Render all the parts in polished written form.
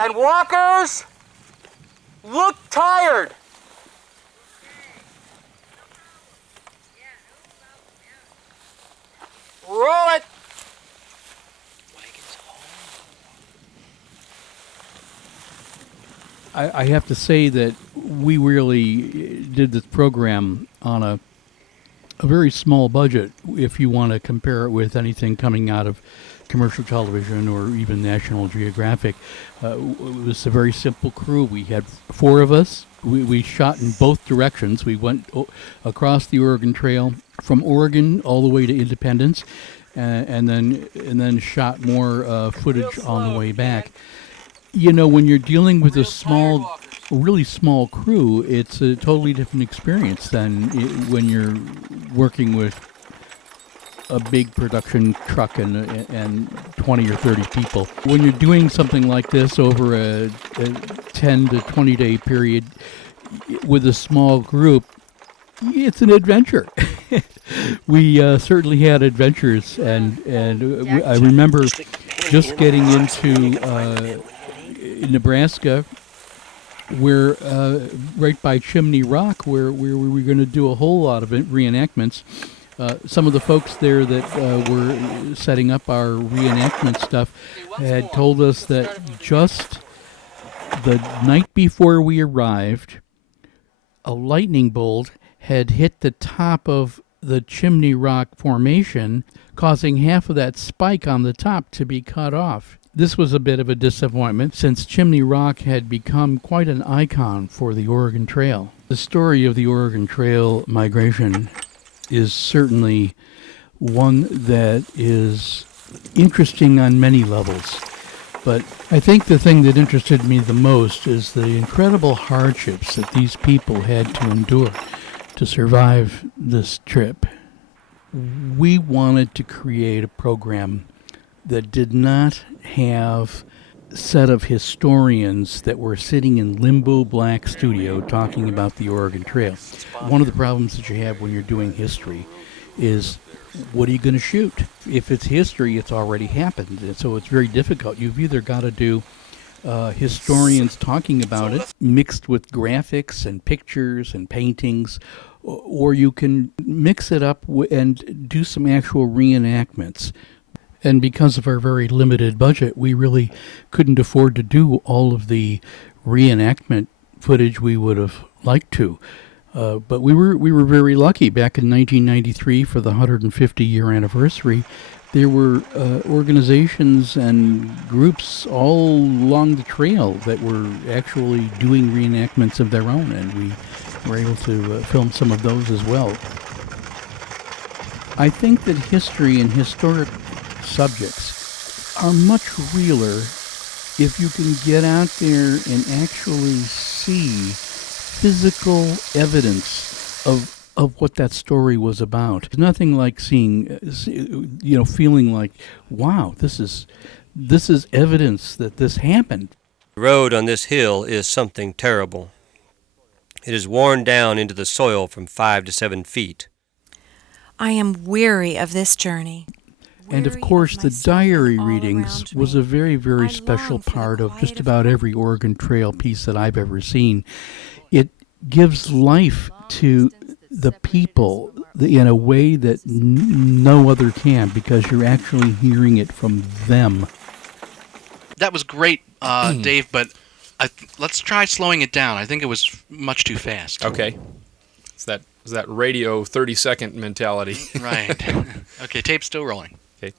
And walkers, look tired. Roll it. I have to say that we really did this program on a very small budget if you want to compare it with anything coming out of commercial television or even National Geographic. It was a very simple crew. We had 4 of us. We shot in both directions. We went across the Oregon Trail from Oregon all the way to Independence, and then shot more footage on the way back. You know, when you're dealing with a really small crew, it's a totally different experience than when you're working with a big production truck and 20 or 30 people. When you're doing something like this over a 10 to 20 day period with a small group, it's an adventure. We certainly had adventures, and I remember just getting into Nebraska, where right by Chimney Rock, where we were going to do a whole lot of reenactments. Some of the folks there that were setting up our reenactment stuff had told us that just the night before we arrived, a lightning bolt had hit the top of the Chimney Rock formation, causing half of that spike on the top to be cut off. This was a bit of a disappointment, since Chimney Rock had become quite an icon for the Oregon Trail. The story of the Oregon Trail migration is certainly one that is interesting on many levels. But I think the thing that interested me the most is the incredible hardships that these people had to endure to survive this trip. We wanted to create a program that did not have a set of historians that were sitting in limbo black studio talking about the Oregon Trail. One of the problems that you have when you're doing history is, what are you going to shoot? If it's history, it's already happened, and so it's very difficult. You've either got to do historians talking about it, mixed with graphics and pictures and paintings, or you can mix it up and do some actual reenactments. And because of our very limited budget, we really couldn't afford to do all of the reenactment footage we would have liked to. But we were very lucky. Back in 1993, for the 150-year anniversary, there were organizations and groups all along the trail that were actually doing reenactments of their own, and we were able to film some of those as well. I think that history and historic subjects are much realer if you can get out there and actually see physical evidence of what that story was about. There's nothing like seeing, feeling like, wow, this is evidence that this happened. The road on this hill is something terrible. It is worn down into the soil from 5 to 7 feet. I am weary of this journey. And of course, the diary readings was a very, very special part of just about every Oregon Trail piece that I've ever seen. It gives life to the people in a way that no other can, because you're actually hearing it from them. That was great, Dave, but let's try slowing it down. I think it was much too fast. Okay. It's that radio 30-second mentality. Right. Okay, tape's still rolling. Okay.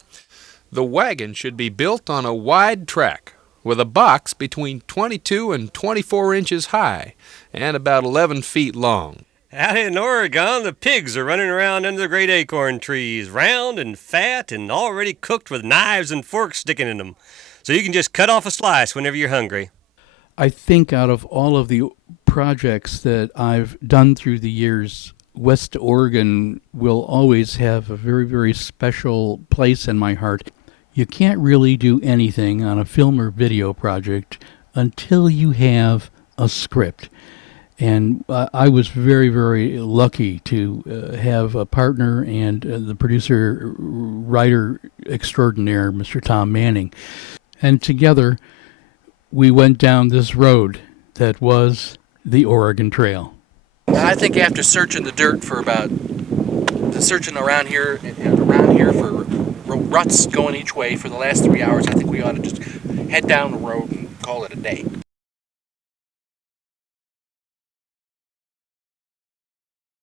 The wagon should be built on a wide track with a box between 22 and 24 inches high and about 11 feet long. Out in Oregon, the pigs are running around under the great acorn trees, round and fat and already cooked with knives and forks sticking in them. So you can just cut off a slice whenever you're hungry. I think out of all of the projects that I've done through the years, West Oregon will always have a very, very special place in my heart. You can't really do anything on a film or video project until you have a script. And I was very, very lucky to have a partner and the producer, writer extraordinaire, Mr. Tom Manning. And together, we went down this road that was the Oregon Trail. I think after searching the dirt for searching around here for ruts going each way for the last 3 hours, I think we ought to just head down the road and call it a day.